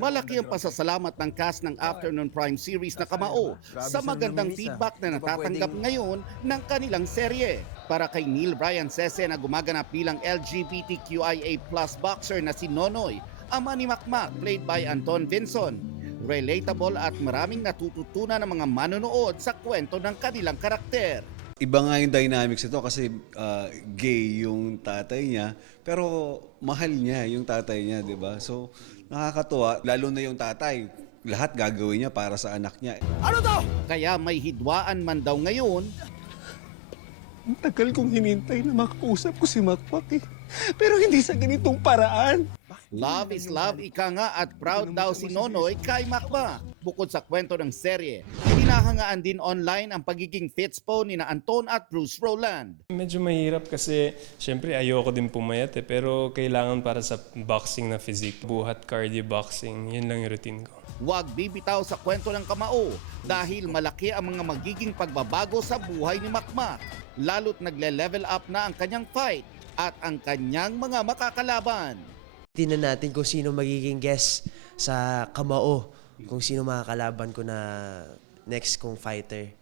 Malaki ang pasasalamat ng cast ng Afternoon Prime Series na Kamao sa magandang feedback na natatanggap ngayon ng kanilang serye. Para kay Neil Brian Sese na gumaganap bilang LGBTQIA+ boxer na si Nonoy, ama ni Makmak played by Anton Vinson. Relatable at maraming natututunan ng mga manonood sa kwento ng kanilang karakter. Iba nga yung dynamics ito kasi gay yung tatay niya, pero mahal niya yung tatay niya, di ba? So, nakakatuwa, lalo na yung tatay, lahat gagawin niya para sa anak niya. Ano to? Kaya may hidwaan man daw ngayon. Ang tagal kong hinintay na makausap ko si Makmak eh. Pero hindi sa ganitong paraan. Love is love, ika nga, at proud daw si Nonoy kay Makmak. Bukod sa kwento ng serye, hinahangaan din online ang pagiging fitspo ni na Anton at Bruce Roland. Medyo mahirap kasi syempre ayoko din pumayat pero kailangan para sa boxing na physique. Buhat cardio boxing, yun lang yung routine ko. Huwag bibitaw sa kwento ng Kamao dahil malaki ang mga magiging pagbabago sa buhay ni Makmak. Lalo't nagle-level up na ang kanyang fight at ang kanyang mga makakalaban. Tingnan natin kung sino magiging guest sa Kamao, kung sino makakalaban ko na next kong fighter.